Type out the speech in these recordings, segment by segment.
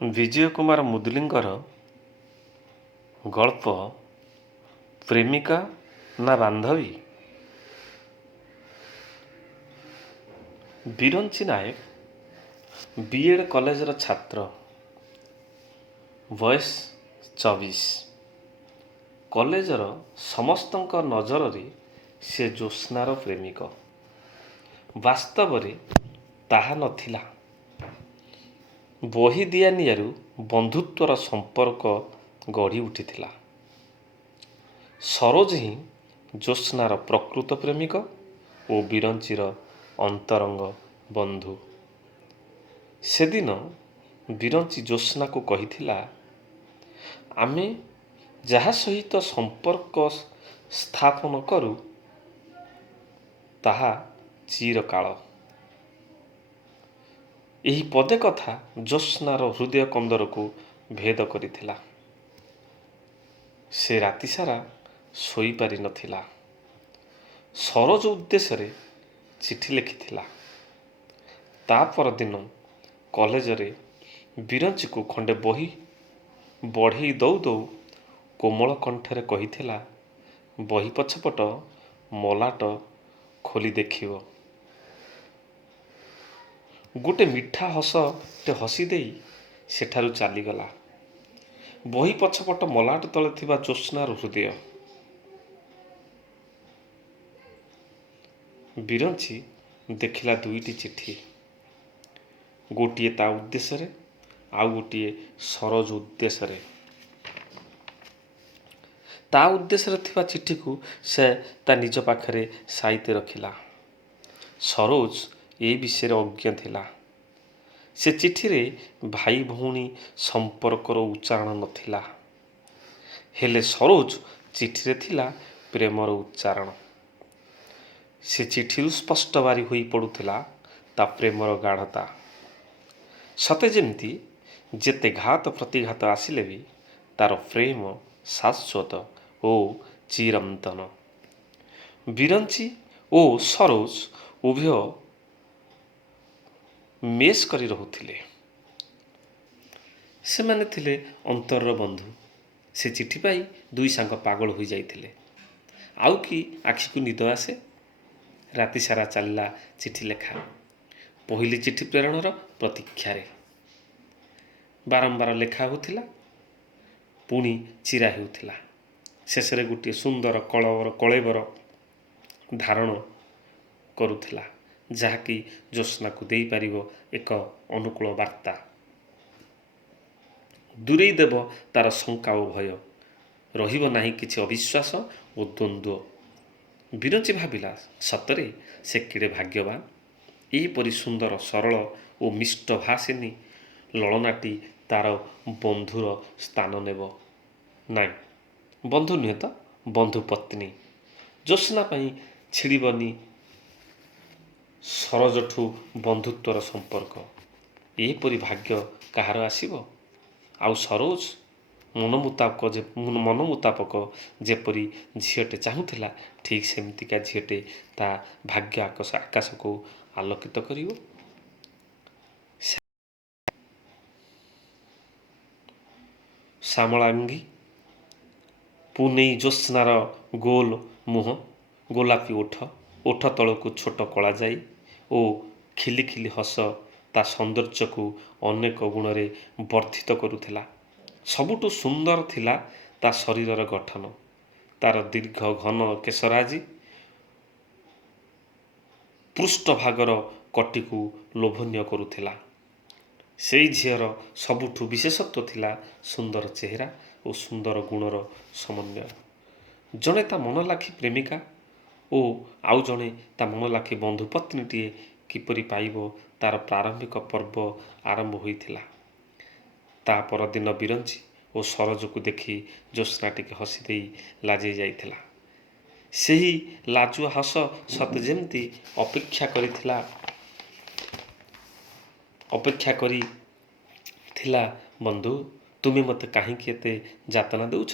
ବିଜୟ କୁମାର ମୁଦଲିଙ୍କର ଗଳ୍ପ ପ୍ରେମିକା ନା ବାନ୍ଧବୀ। ବିରଞ୍ଚି ନାୟକ ବିଏଡ୍ କଲେଜର ଛାତ୍ର, ବୟସ 24। କଲେଜର ସମସ୍ତଙ୍କ ନଜରରେ ସେ ଜ୍ୟୋତ୍ସ୍ନାର ପ୍ରେମିକ। ବାସ୍ତବରେ ତାହା ନଥିଲା। ବହି ଦିଆନିଆରୁ ବନ୍ଧୁତ୍ୱର ସମ୍ପର୍କ ଗଢ଼ି ଉଠିଥିଲା। ସରୋଜ ହିଁ ଜ୍ୟୋତ୍ସ୍ନାର ପ୍ରକୃତ ପ୍ରେମିକ ଓ ବିରଞ୍ଚିର ଅନ୍ତରଙ୍ଗ ବନ୍ଧୁ। ସେଦିନ ବିରଞ୍ଚି ଜ୍ୟୋତ୍ସ୍ନାକୁ କହିଥିଲା, ଆମେ ଯାହା ସହିତ ସମ୍ପର୍କ ସ୍ଥାପନ କରୁ ତାହା ଚିରକାଳ। ଏହି ପଦେ କଥା ଜ୍ୟୋତ୍ସ୍ନାର ହୃଦୟ କନ୍ଦରକୁ ଭେଦ କରିଥିଲା। ସେ ରାତିସାରା ଶୋଇପାରି ନଥିଲା। ସରୋଜ ଉଦ୍ଦେଶ୍ୟରେ ଚିଠି ଲେଖିଥିଲା। ତା ପରଦିନ କଲେଜରେ ବିରଞ୍ଚିକୁ ଖଣ୍ଡେ ବହି ବଢ଼େଇ ଦଉ ଦଉ କୋମଳ କଣ୍ଠରେ କହିଥିଲା, ବହି ପଛପଟ ମଲାଟ ଖୋଲି ଦେଖିବ। ଗୋଟେ ମିଠା ହସଟେ ହସି ଦେଇ ସେଠାରୁ ଚାଲିଗଲା। ବହି ପଛପଟ ମଲାଟ ତଳେ ଥିବା ଜ୍ୟୋତ୍ସ୍ନାର ହୃଦୟ। ବିରଞ୍ଚି ଦେଖିଲା ଦୁଇଟି ଚିଠି। ଗୋଟିଏ ତା ଉଦ୍ଦେଶ୍ୟରେ, ଆଉ ଗୋଟିଏ ସରୋଜ ଉଦ୍ଦେଶ୍ୟରେ। ତା ଉଦ୍ଦେଶ୍ୟରେ ଥିବା ଚିଠିକୁ ସେ ତା ନିଜ ପାଖରେ ସାଇତି ରଖିଲା। ସରୋଜ ଏ ବିଷୟରେ ଅଜ୍ଞ ଥିଲା। ସେ ଚିଠିରେ ଭାଇ ଭଉଣୀ ସମ୍ପର୍କର ଉଚ୍ଚାରଣ ନଥିଲା। ହେଲେ ସରୋଜ ଚିଠିରେ ଥିଲା ପ୍ରେମର ଉଚ୍ଚାରଣ। ସେ ଚିଠିରୁ ସ୍ପଷ୍ଟ ବାରି ହୋଇ ପଡ଼ୁଥିଲା ତା ପ୍ରେମର ଗାଢ଼ତା। ସତେ ଯେମିତି ଯେତେ ଘାତ ପ୍ରତିଘାତ ଆସିଲେ ବି ତାର ପ୍ରେମ ଶାଶ୍ୱତ ଓ ଚିରନ୍ତନ। ବିରଞ୍ଚି ଓ ସରୋଜ ଉଭୟ ମେସ୍ କରି ରହୁଥିଲେ। ସେମାନେ ଥିଲେ ଅନ୍ତରର ବନ୍ଧୁ। ସେ ଚିଠି ପାଇ ଦୁଇ ସାଙ୍ଗ ପାଗଳ ହୋଇଯାଇଥିଲେ। ଆଉ କି ଆଖିକୁ ନିଦ ଆସେ? ରାତିସାରା ଚାଲିଲା ଚିଠି ଲେଖା। ପହିଲି ଚିଠି ପ୍ରେରଣର ପ୍ରତୀକ୍ଷାରେ। ବାରମ୍ବାର ଲେଖା ହେଉଥିଲା, ପୁଣି ଚିରା ହେଉଥିଲା। ଶେଷରେ ଗୋଟିଏ ସୁନ୍ଦର କଳେବର ଧାରଣ କରୁଥିଲା, ଯାହାକି ଜ୍ୟୋତ୍ସ୍ନାକୁ ଦେଇପାରିବ ଏକ ଅନୁକୂଳ ବାର୍ତ୍ତା। ଦୂରେଇ ଦେବ ତାର ଶଙ୍କା ଓ ଭୟ। ରହିବ ନାହିଁ କିଛି ଅବିଶ୍ୱାସ ଓ ଦ୍ୱନ୍ଦ୍ୱ। ବିରଞ୍ଚି ଭାବିଲା, ସତରେ ସେ କେଡ଼େ ଭାଗ୍ୟବାନ। ଏହିପରି ସୁନ୍ଦର, ସରଳ ଓ ମିଷ୍ଟଭାଷିନୀ ଲଳନାଟି ତାର ବନ୍ଧୁର ସ୍ଥାନ ନେବ। ନାଇଁ, ବନ୍ଧୁ ନୁହେଁ ତ, ବନ୍ଧୁ ପତ୍ନୀ। ଜ୍ୟୋତ୍ସ୍ନା ପାଇଁ ଛିଡ଼ିବନି ସରୋଜଠୁ ବନ୍ଧୁତ୍ୱର ସମ୍ପର୍କ। ଏହିପରି ଭାଗ୍ୟ କାହାର ଆସିବ? ଆଉ ସରୋଜ ମନ ମୁତାବକ ଯେପରି ଝିଅଟେ ଚାହୁଁଥିଲା, ଠିକ୍ ସେମିତିକା ଝିଅଟେ ତା ଭାଗ୍ୟ ଆକାଶକୁ ଆଲୋକିତ କରିବ। ଶ୍ୟାମଳାଙ୍ଗୀ ପୁନେଇ ଜ୍ୟୋତ୍ସ୍ନାର ଗୋଲ ମୁହଁ, ଗୋଲାପୀ ଓଠ ତଳକୁ ଛୋଟ କଳାଜାଇ ଓ ଖିଲି ଖିଲି ହସ ତା ସୌନ୍ଦର୍ଯ୍ୟକୁ ଅନେକ ଗୁଣରେ ବର୍ଦ୍ଧିତ କରୁଥିଲା। ସବୁଠୁ ସୁନ୍ଦର ଥିଲା ତା ଶରୀରର ଗଠନ। ତାର ଦୀର୍ଘ ଘନ କେଶରାଜି ପୃଷ୍ଠଭାଗର କଟିକୁ ଲୋଭନୀୟ କରୁଥିଲା। ସେଇ ଝିଅର ସବୁଠୁ ବିଶେଷତ୍ୱ ଥିଲା ସୁନ୍ଦର ଚେହେରା ଓ ସୁନ୍ଦର ଗୁଣର ସମନ୍ୱୟ। ଜଣେ ତା ମନଲାଖି ପ୍ରେମିକା ଓ ଆଉ ଜଣେ ତା ମନଲାଖି ବନ୍ଧୁପତ୍ନୀଟିଏ କିପରି ପାଇବ, ତାର ପ୍ରାରମ୍ଭିକ ପର୍ବ ଆରମ୍ଭ ହୋଇଥିଲା। ତା ପରଦିନ ବିରଞ୍ଚି ଓ ସରୋଜକୁ ଦେଖି ଜ୍ୟୋତ୍ସ୍ନା ଟିକେ ହସିଦେଇ ଲାଜେଇ ଯାଇଥିଲା। ସେହି ଲାଜୁଆ ହସ ସତେ ଯେମିତି ଅପେକ୍ଷା କରିଥିଲା, ବନ୍ଧୁ, ତୁମେ ମୋତେ କାହିଁକି ଏତେ ଯାତନା ଦେଉଛ?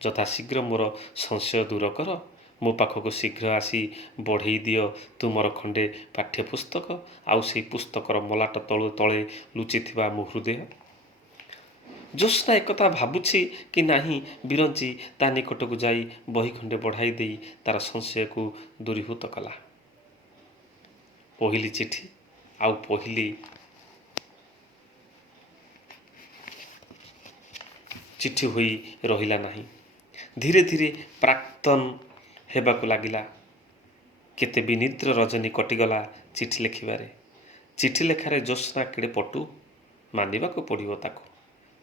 ଯଥାଶୀଘ୍ର ମୋର ସଂଶୟ ଦୂର କର। ମୋ ପାଖକୁ ଶୀଘ୍ର ଆସି ବଢ଼େଇ ଦିଅ ତୁମର ଖଣ୍ଡେ ପାଠ୍ୟପୁସ୍ତକ ଆଉ ସେଇ ପୁସ୍ତକର ମଲାଟ ତଳେ ଲୁଚିଥିବା ମୋ ହୃଦୟ। ଜ୍ୟୋତ୍ସ୍ନା ଏକଥା ଭାବୁଛି କି ନାହିଁ, ବିରଞ୍ଚି ତା ନିକଟକୁ ଯାଇ ବହି ଖଣ୍ଡେ ବଢ଼ାଇ ଦେଇ ତାର ସଂଶୟକୁ ଦୂରୀଭୂତ କଲା। ପହିଲି ଚିଠି ଆଉ ପହିଲି ଚିଠି ହୋଇ ରହିଲା ନାହିଁ। ଧୀରେ ଧୀରେ ପ୍ରାକ୍ତନ ହେବାକୁ ଲାଗିଲା। କେତେ ବିନିଦ୍ର ରଜନୀ କଟିଗଲା ଚିଠି ଲେଖିବାରେ। ଚିଠି ଲେଖାରେ ଜ୍ୟୋତ୍ସ୍ନା କେଡ଼େ ପଟୁ, ମାନିବାକୁ ପଡ଼ିବ ତାକୁ।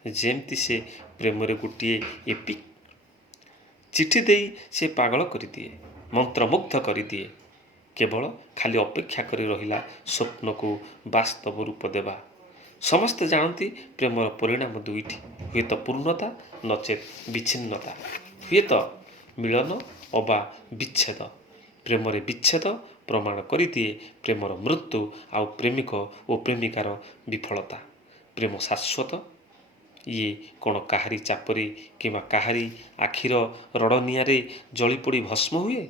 ଯେମିତି ସେ ପ୍ରେମରେ ଗୋଟିଏ ଏପିକ୍। ଚିଠି ଦେଇ ସେ ପାଗଳ କରିଦିଏ, ମନ୍ତ୍ରମୁଗ୍ଧ କରିଦିଏ। କେବଳ ଖାଲି ଅପେକ୍ଷା କରି ରହିଲା ସ୍ୱପ୍ନକୁ ବାସ୍ତବ ରୂପ ଦେବା। ସମସ୍ତେ ଜାଣନ୍ତି ପ୍ରେମର ପରିଣାମ ଦୁଇଟି, ହୁଏତ ପୂର୍ଣ୍ଣତା ନଚେତ୍ ବିଚ୍ଛିନ୍ନତା, ହୁଏତ ମିଳନ ଅବା ବିଚ୍ଛେଦ। ପ୍ରେମରେ ବିଚ୍ଛେଦ ପ୍ରମାଣ କରିଦିଏ ପ୍ରେମର ମୃତ୍ୟୁ ଆଉ ପ୍ରେମିକ ଓ ପ୍ରେମିକାର ବିଫଳତା। ପ୍ରେମ ଶାଶ୍ୱତ। ଇଏ କ'ଣ କାହାରି ଚାପରେ କିମ୍ବା କାହାରି ଆଖିର ରଡ଼ ନିଆଁରେ ଜଳିପୋଡ଼ି ଭସ୍ମ ହୁଏ?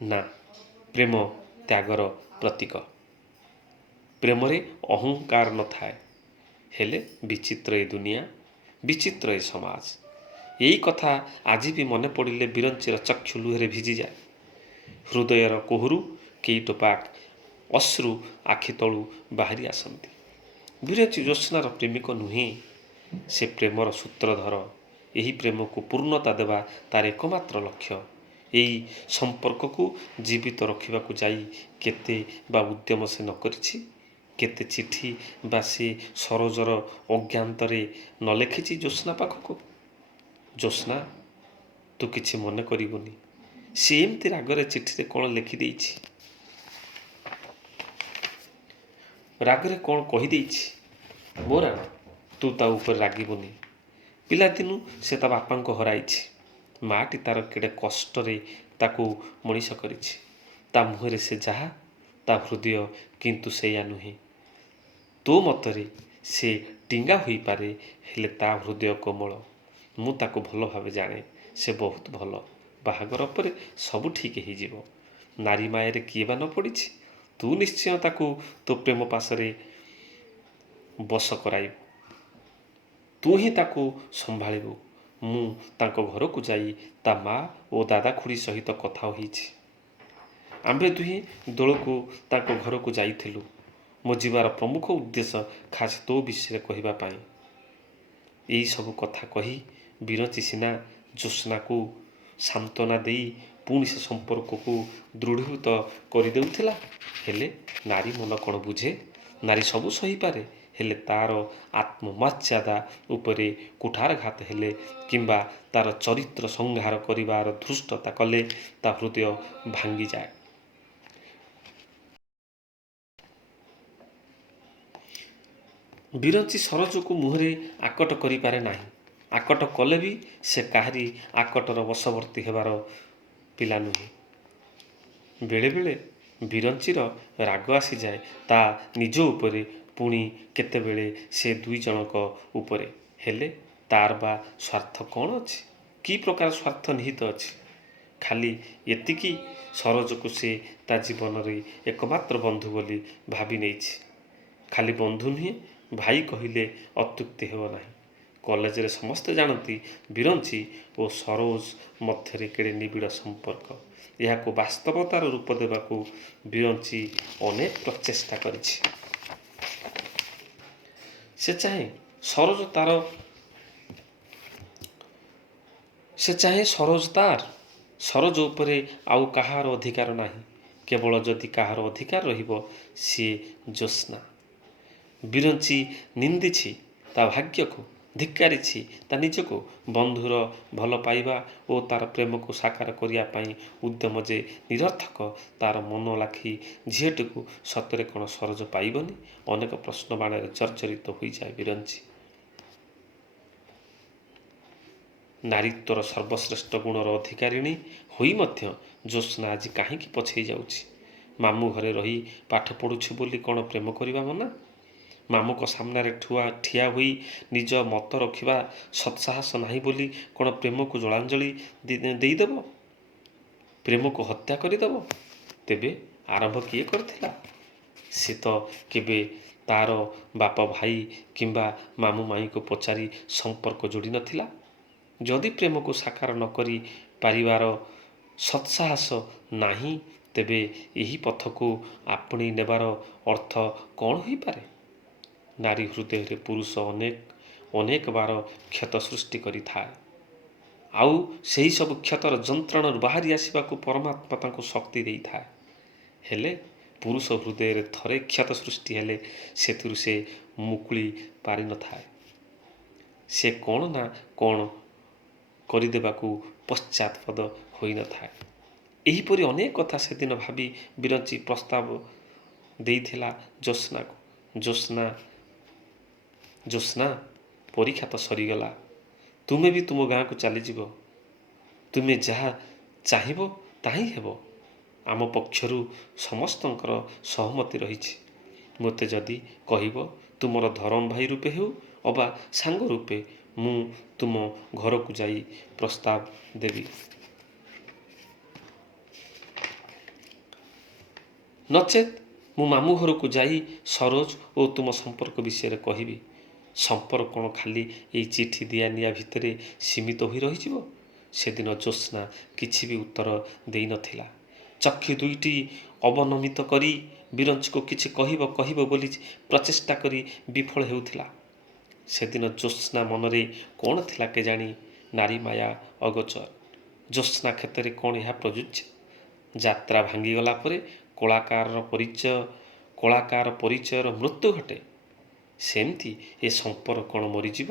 ନା, ପ୍ରେମ ତ୍ୟାଗର ପ୍ରତୀକ। ପ୍ରେମରେ ଅହଙ୍କାର ନଥାଏ। ହେଲେ ବିଚିତ୍ର ଏ ଦୁନିଆ, ବିଚିତ୍ର ଏ ସମାଜ। ଏଇ କଥା ଆଜି ବି ମନେ ପଡ଼ିଲେ ବିରଞ୍ଚିର ଚକ୍ଷୁ ଲୁହରେ ଭିଜିଯାଏ। ହୃଦୟର କୋହରୁ କେଇ ଟୋପା ଅଶ୍ରୁ ଆଖି ତଳୁ ବାହାରି ଆସନ୍ତି। ବିରଞ୍ଚି ଜ୍ୟୋତ୍ସ୍ନାର ପ୍ରେମିକ ନୁହେଁ, ସେ ପ୍ରେମର ସୂତ୍ରଧର। ଏହି ପ୍ରେମକୁ ପୂର୍ଣ୍ଣତା ଦେବା ତାର ଏକମାତ୍ର ଲକ୍ଷ୍ୟ। ଏଇ ସମ୍ପର୍କକୁ ଜୀବିତ ରଖିବାକୁ ଯାଇ କେତେ ବା ଉଦ୍ୟମ ସେ ନ କରିଛି, କେତେ ଚିଠି ବା ସେ ସରୋଜର ଅଜ୍ଞାତରେ ନ ଲେଖିଛି ଜ୍ୟୋତ୍ସ୍ନା ପାଖକୁ। ଜ୍ୟୋତ୍ସ୍ନା, ତୁ କିଛି ମନେ କରିବୁନି। ସେ ଏମିତି ରାଗରେ ଚିଠିରେ କ'ଣ ଲେଖିଦେଇଛି, ରାଗରେ କ'ଣ କହିଦେଇଛି। ମୋ ରାଣ, ତୁ ତା ଉପରେ ରାଗିବୁନି। ପିଲାଦିନୁ ସେ ତା ବାପାଙ୍କୁ ହରାଇଛି। ମାଟି ତାର କେଡ଼େ କଷ୍ଟରେ ତାକୁ ମଣିଷ କରିଛି। ତା ମୁହଁରେ ସେ ଯାହା, ତା ହୃଦୟ କିନ୍ତୁ ସେଇଆ ନୁହେଁ। ତୋ ମତରେ ସେ ଟିଙ୍ଗା ହୋଇପାରେ, ହେଲେ ତା ହୃଦୟ କୋମଳ। ମୁଁ ତାକୁ ଭଲ ଭାବେ ଜାଣେ। ସେ ବହୁତ ଭଲ। ବାହାଘର ପରେ ସବୁ ଠିକ୍ ହେଇଯିବ। ନାରୀ ମାୟାରେ କିଏ ବା ନ ପଡ଼ିଛି। ତୁ ନିଶ୍ଚୟ ତାକୁ ତୋ ପ୍ରେମ ପାଶରେ ବଶ କରାଇବୁ। ତୁ ହିଁ ତାକୁ ସମ୍ଭାଳିବୁ। ମୁଁ ତାଙ୍କ ଘରକୁ ଯାଇ ତା ମା ଓ ଦାଦା ଖୁଡ଼ୀ ସହିତ କଥା ହୋଇଛି। ଆମ୍ଭେ ଦୁହେଁ ଦୋଳକୁ ତାଙ୍କ ଘରକୁ ଯାଇଥିଲୁ। ମୋ ଯିବାର ପ୍ରମୁଖ ଉଦ୍ଦେଶ୍ୟ ଖାସ୍ ତୋ ବିଷୟରେ କହିବା ପାଇଁ। ଏଇ ସବୁ କଥା କହି ବିରଞ୍ଚି ସିନା ଜ୍ୟୋତ୍ସ୍ନାକୁ ସାନ୍ତ୍ୱନା ଦେଇ ପୁଣି ସେ ସମ୍ପର୍କକୁ ଦୃଢ଼ୀଭୂତ କରିଦେଉଥିଲା। ହେଲେ ନାରୀ ମନ କ'ଣ ବୁଝେ? ନାରୀ ସବୁ ସହିପାରେ, ହେଲେ ତାର ଆତ୍ମମର୍ଯ୍ୟାଦା ଉପରେ କୁଠାରଘାତ ହେଲେ କିମ୍ବା ତାର ଚରିତ୍ର ସଂହାର କରିବାର ଧୃଷ୍ଟତା କଲେ ତା ହୃଦୟ ଭାଙ୍ଗିଯାଏ। ବିରଞ୍ଚି ସରୋଜକୁ ମୁହଁରେ ଆକଟ କରିପାରେ ନାହିଁ। ଆକଟ କଲେ ବି ସେ କାହାରି ଆକଟର ବଶବର୍ତ୍ତୀ ହେବାର ପିଲା ନୁହେଁ। ବେଳେବେଳେ ବିରଞ୍ଚିର ରାଗ ଆସିଯାଏ ତା ନିଜ ଉପରେ, ପୁଣି କେତେବେଳେ ସେ ଦୁଇ ଜଣଙ୍କ ଉପରେ। ହେଲେ ତାର ବା ସ୍ୱାର୍ଥ କ'ଣ ଅଛି? କି ପ୍ରକାର ସ୍ୱାର୍ଥ ନିହିତ ଅଛି? ଖାଲି ଏତିକି, ସରୋଜକୁ ସେ ତା ଜୀବନରେ ଏକମାତ୍ର ବନ୍ଧୁ ବୋଲି ଭାବି ନେଇଛି। ଖାଲି ବନ୍ଧୁ ନୁହେଁ, ଭାଇ କହିଲେ ଅତ୍ୟୁକ୍ତି ହେବ ନାହିଁ। କଲେଜରେ ସମସ୍ତେ ଜାଣନ୍ତି ବିରଞ୍ଚି ଓ ସରୋଜ ମଧ୍ୟରେ କେଡ଼େ ନିବିଡ଼ ସମ୍ପର୍କ। ଏହାକୁ ବାସ୍ତବତାର ରୂପ ଦେବାକୁ ବିରଞ୍ଚି ଅନେକ ପ୍ରଚେଷ୍ଟା କରିଛି। ସେ ଚାହେଁ ସରୋଜ ତାର। ସରୋଜ ଉପରେ ଆଉ କାହାର ଅଧିକାର ନାହିଁ। କେବଳ ଯଦି କାହାର ଅଧିକାର ରହିବ, ସିଏ ଜ୍ୟୋତ୍ସ୍ନା। ବିରଞ୍ଚି ନିନ୍ଦିଛି ତା ଭାଗ୍ୟକୁ, ଧିକ୍କାରିଛି ତା ନିଜକୁ। ବନ୍ଧୁର ଭଲ ପାଇବା ଓ ତାର ପ୍ରେମକୁ ସାକାର କରିବା ପାଇଁ ଉଦ୍ୟମ ଯେ ନିରର୍ଥକ। ତାର ମନ ଲାଖି ଝିଅଟିକୁ ସତରେ କ'ଣ ସରୋଜ ପାଇବନି? ଅନେକ ପ୍ରଶ୍ନ ବାଣରେ ଜର୍ଜରିତ ହୋଇଯାଏ ବିରଞ୍ଚି। ନାରୀତ୍ୱର ସର୍ବଶ୍ରେଷ୍ଠ ଗୁଣର ଅଧିକାରିଣୀ ହୋଇ ମଧ୍ୟ ଜ୍ୟୋତ୍ସ୍ନା ଆଜି କାହିଁକି ପଛେଇ ଯାଉଛି? ମାମୁଁ ଘରେ ରହି ପାଠ ପଢ଼ୁଛି ବୋଲି କ'ଣ ପ୍ରେମ କରିବା ମନା? ମାମୁଁଙ୍କ ସାମ୍ନାରେ ଠିଆ ହୋଇ ନିଜ ମତ ରଖିବା ସତ୍ସାହସ ନାହିଁ ବୋଲି କ'ଣ ପ୍ରେମକୁ ଜଳାଞ୍ଜଳି ଦେଇଦେବ? ପ୍ରେମକୁ ହତ୍ୟା କରିଦେବ? ତେବେ ଆରମ୍ଭ କିଏ କରିଥିଲା? ସେ ତ କେବେ ତାର ବାପ ଭାଇ କିମ୍ବା ମାମୁଁ ମାଇଁଙ୍କୁ ପଚାରି ସମ୍ପର୍କ ଯୋଡ଼ି ନଥିଲା? ଯଦି ପ୍ରେମକୁ ସାକାର ନ କରି ପାରିବାର ସତ୍ସାହସ ନାହିଁ, ତେବେ ଏହି ପଥକୁ ଆପଣେଇ ନେବାର ଅର୍ଥ କ'ଣ ହୋଇପାରେ? ନାରୀ ହୃଦୟରେ ପୁରୁଷ ଅନେକ ବାର କ୍ଷତ ସୃଷ୍ଟି କରିଥାଏ, ଆଉ ସେହି ସବୁ କ୍ଷତର ଯନ୍ତ୍ରଣାରୁ ବାହାରି ଆସିବାକୁ ପରମାତ୍ମା ତାଙ୍କୁ ଶକ୍ତି ଦେଇଥାଏ। ହେଲେ ପୁରୁଷ ହୃଦୟରେ ଥରେ କ୍ଷତ ସୃଷ୍ଟି ହେଲେ ସେଥିରୁ ସେ ମୁକୁଳି ପାରିନଥାଏ। ସେ କ'ଣ ନା କ'ଣ କରିଦେବାକୁ ପଶ୍ଚାତପଦ ହୋଇନଥାଏ। ଏହିପରି ଅନେକ କଥା ସେଦିନ ଭାବି ବିରଞ୍ଚି ପ୍ରସ୍ତାବ ଦେଇଥିଲା ଜ୍ୟୋତ୍ସ୍ନାକୁ। ଜ୍ୟୋତ୍ସ୍ନା, ପରୀକ୍ଷା ତ ସରିଗଲା, ତୁମେ ବି ତୁମ ଗାଁକୁ ଚାଲିଯିବ। ତୁମେ ଯାହା ଚାହିଁବ ତାହିଁ ହେବ। ଆମ ପକ୍ଷରୁ ସମସ୍ତଙ୍କର ସହମତି ରହିଛି। ମୋତେ ଯଦି କହିବ ତୁମର ଧରମ ଭାଇ ରୂପେ ହେଉ ଅବା ସାଙ୍ଗ ରୂପେ, ମୁଁ ତୁମ ଘରକୁ ଯାଇ ପ୍ରସ୍ତାବ ଦେବି। ନଚେତ୍ ମୁଁ ମାମୁଁ ଘରକୁ ଯାଇ ସରୋଜ ଓ ତୁମ ସମ୍ପର୍କ ବିଷୟରେ କହିବି। ସମ୍ପର୍କ କ'ଣ ଖାଲି ଏଇ ଚିଠି ଦିଆ ନିଆ ଭିତରେ ସୀମିତ ହୋଇ ରହିଯିବ? ସେଦିନ ଜ୍ୟୋତ୍ସ୍ନା କିଛି ବି ଉତ୍ତର ଦେଇନଥିଲା। ଚକ୍ଷୁ ଦୁଇଟି ଅବନମିତ କରି ବିରଞ୍ଚକୁ କିଛି କହିବ ବୋଲି ପ୍ରଚେଷ୍ଟା କରି ବିଫଳ ହେଉଥିଲା। ସେଦିନ ଜ୍ୟୋତ୍ସ୍ନା ମନରେ କ'ଣ ଥିଲା କେଜାଣି? ନାରୀ ମାୟା ଅଗୋଚର। ଜ୍ୟୋତ୍ସ୍ନା କ୍ଷେତ୍ରରେ କ'ଣ ଏହା ପ୍ରଯୁଜ୍ୟ? ଯାତ୍ରା ଭାଙ୍ଗିଗଲା ପରେ କଳାକାର ପରିଚୟର ମୃତ୍ୟୁ ଘଟେ। ସେମିତି ଏ ସମ୍ପର୍କ କ'ଣ ମରିଯିବ?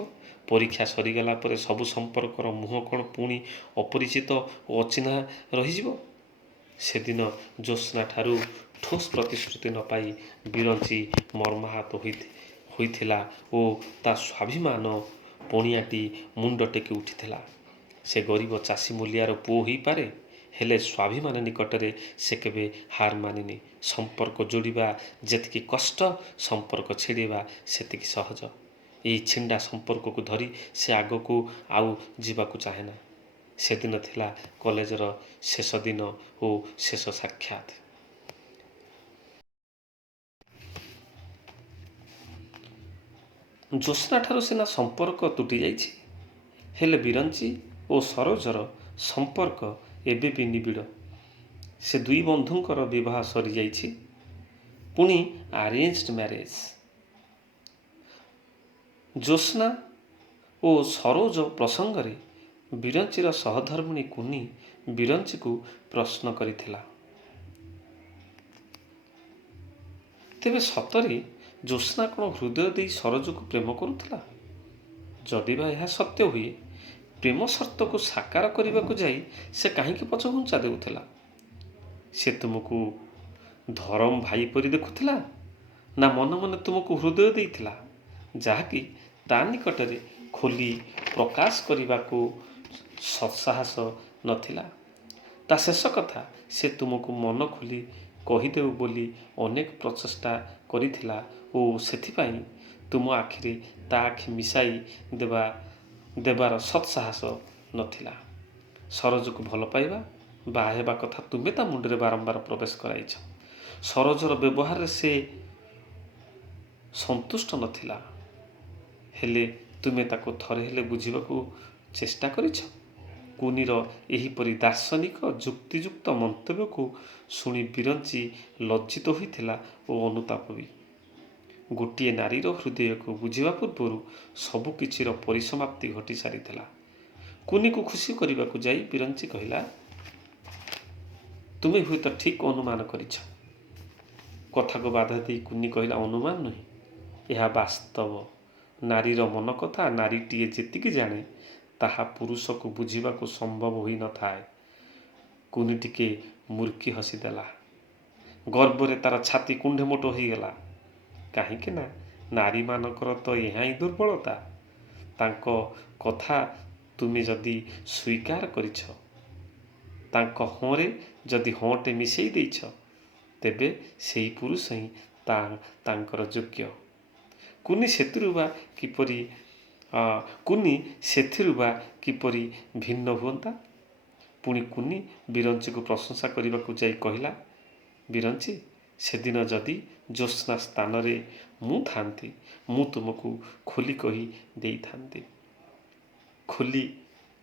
ପରୀକ୍ଷା ସରିଗଲା ପରେ ସବୁ ସମ୍ପର୍କର ମୁହଁ କ'ଣ ପୁଣି ଅପରିଚିତ ଓ ଅଚିହ୍ନା ରହିଯିବ? ସେଦିନ ଜ୍ୟୋତ୍ସ୍ନାଠାରୁ ଠୋସ୍ ପ୍ରତିଶ୍ରୁତି ନ ପାଇ ବିରଞ୍ଚି ମର୍ମାହତ ହୋଇଥିଲା ଓ ତା ସ୍ୱାଭିମାନ ପଣିଆଟି ମୁଣ୍ଡ ଟେକି ଉଠିଥିଲା। ସେ ଗରିବ ଚାଷୀ ମୂଲିଆର ପୁଅ ହୋଇପାରେ, ହେଲେ ସ୍ୱାଭିମାନ ନିକଟରେ ସେ କେବେ ହାର ମାନିନି। ସମ୍ପର୍କ ଯୋଡ଼ିବା ଯେତିକି କଷ୍ଟ, ସମ୍ପର୍କ ଛିଡ଼ିବା ସେତିକି ସହଜ। ଏହି ଛିଣ୍ଡା ସମ୍ପର୍କକୁ ଧରି ସେ ଆଗକୁ ଆଉ ଯିବାକୁ ଚାହେଁନା। ସେଦିନ ଥିଲା କଲେଜର ଶେଷ ଦିନ ଓ ଶେଷ ସାକ୍ଷାତ। ଜ୍ୟୋତ୍ସ୍ନାଠାରୁ ସିନା ସମ୍ପର୍କ ତୁଟି ଯାଇଛି, ହେଲେ ବିରଞ୍ଚି ଓ ସରୋଜର ସମ୍ପର୍କ ଏବେ ବି ନିବିଡ଼। ସେ ଦୁଇ ବନ୍ଧୁଙ୍କର ବିବାହ ସରିଯାଇଛି, ପୁଣି ଆରେଞ୍ଜଡ ମ୍ୟାରେଜ। ଜ୍ୟୋତ୍ସ୍ନା ଓ ସରୋଜ ପ୍ରସଙ୍ଗରେ ବିରଞ୍ଚିର ସହଧର୍ମିଣୀ କୁନି ବିରଞ୍ଚିକୁ ପ୍ରଶ୍ନ କରିଥିଲା। ତେବେ ସତରେ ଜ୍ୟୋତ୍ସ୍ନା କ'ଣ ହୃଦୟ ଦେଇ ସରୋଜକୁ ପ୍ରେମ କରୁଥିଲା? ଯଦି ବା ଏହା ସତ୍ୟ ହୁଏ, ପ୍ରେମ ସର୍ତ୍ତକୁ ସାକାର କରିବାକୁ ଯାଇ ସେ କାହିଁକି ପଛଘୁଞ୍ଚା ଦେଉଥିଲା? ସେ ତୁମକୁ ଧରମ ଭାଇ ପରି ଦେଖୁଥିଲା, ନା ମନେ ମନେ ତୁମକୁ ହୃଦୟ ଦେଇଥିଲା, ଯାହାକି ତା ନିକଟରେ ଖୋଲି ପ୍ରକାଶ କରିବାକୁ ସତ୍ସାହସ ନଥିଲା? ତା ଶେଷ କଥା, ସେ ତୁମକୁ ମନ ଖୋଲି କହିଦେଉ ବୋଲି ଅନେକ ପ୍ରଚେଷ୍ଟା କରିଥିଲା ଓ ସେଥିପାଇଁ ତୁମ ଆଖିରେ ତା ଆଖି ମିଶାଇ ଦେବାର ସତ୍ସାହସ ନଥିଲା। ସରୋଜକୁ ଭଲ ପାଇବା, ବାହା ହେବା କଥା ତୁମେ ତା ମୁଣ୍ଡରେ ବାରମ୍ବାର ପ୍ରବେଶ କରାଇଛ। ସରୋଜର ବ୍ୟବହାରରେ ସେ ସନ୍ତୁଷ୍ଟ ନଥିଲା, ହେଲେ ତୁମେ ତାକୁ ଥରେ ହେଲେ ବୁଝିବାକୁ ଚେଷ୍ଟା କରିଛ? କୁନିର ଏହିପରି ଦାର୍ଶନିକ ଯୁକ୍ତିଯୁକ୍ତ ମନ୍ତବ୍ୟକୁ ଶୁଣି ବିରଞ୍ଚି ଲଜ୍ଜିତ ହୋଇଥିଲା ଓ ଅନୁତାପ ବି। ଗୋଟିଏ ନାରୀର ହୃଦୟକୁ ବୁଝିବା ପୂର୍ବରୁ ସବୁ କିଛିର ପରିସମାପ୍ତି ଘଟି ସାରିଥିଲା। କୁନିକୁ ଖୁସି କରିବାକୁ ଯାଇ ବିରଞ୍ଚି କହିଲା, ତୁମେ ହୁଏତ ଠିକ୍ ଅନୁମାନ କରିଛ। କଥାକୁ ବାଧା ଦେଇ କୁନି କହିଲା, ଅନୁମାନ ନୁହେଁ, ଏହା ବାସ୍ତବ। ନାରୀର ମନ କଥା ନାରୀଟିଏ ଯେତିକି ଜାଣେ, ତାହା ପୁରୁଷକୁ ବୁଝିବାକୁ ସମ୍ଭବ ହୋଇନଥାଏ। କୁନି ଟିକେ ମୁର୍କି ହସିଦେଲା। ଗର୍ବରେ ତାର ଛାତି କୁଣ୍ଢେମୋଟ ହୋଇଗଲା। କାହିଁକି ନା ନାରୀମାନଙ୍କର ତ ଏହା ହିଁ ଦୁର୍ବଳତା। ତାଙ୍କ କଥା ତୁମେ ଯଦି ସ୍ୱୀକାର କରିଛ, ତାଙ୍କ ହଁରେ ଯଦି ହଁଟେ ମିଶାଇ ଦେଇଛ, ତେବେ ସେହି ପୁରୁଷ ହିଁ ତାଙ୍କର ଯୋଗ୍ୟ। କୁନି ସେଥିରୁ ବା କିପରି ଭିନ୍ନ ହୁଅନ୍ତା? ପୁଣି କୁନି ବିରଞ୍ଚିକୁ ପ୍ରଶଂସା କରିବାକୁ ଯାଇ କହିଲା, ବିରଞ୍ଚି, ସେଦିନ ଯଦି ଜ୍ୟୋତ୍ସ୍ନା ସ୍ଥାନରେ ମୁଁ ଥାନ୍ତି, ମୁଁ ତୁମକୁ ଖୋଲି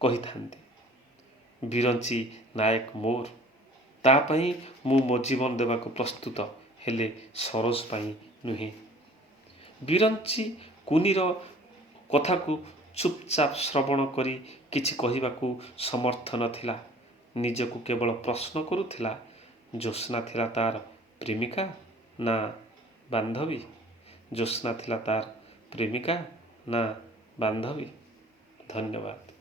କହିଥାନ୍ତି, ବିରଞ୍ଚି ନାୟକ ମୋର। ତା ପାଇଁ ମୁଁ ମୋ ଜୀବନ ଦେବାକୁ ପ୍ରସ୍ତୁତ, ହେଲେ ସରୋଜ ପାଇଁ ନୁହେଁ। ବିରଞ୍ଚି କୁନିର କଥାକୁ ଚୁପଚାପ ଶ୍ରବଣ କରି କିଛି କହିବାକୁ ସମର୍ଥ ନଥିଲା। ନିଜକୁ କେବଳ ପ୍ରଶ୍ନ କରୁଥିଲା, ଜ୍ୟୋତ୍ସ୍ନା ଥିଲା ତାର ପ୍ରେମିକା ନା ବାନ୍ଧବୀ? ଜ୍ୟୋତ୍ସ୍ନା ଥିଲା ତାର ପ୍ରେମିକା ନା ବାନ୍ଧବୀ? ଧନ୍ୟବାଦ।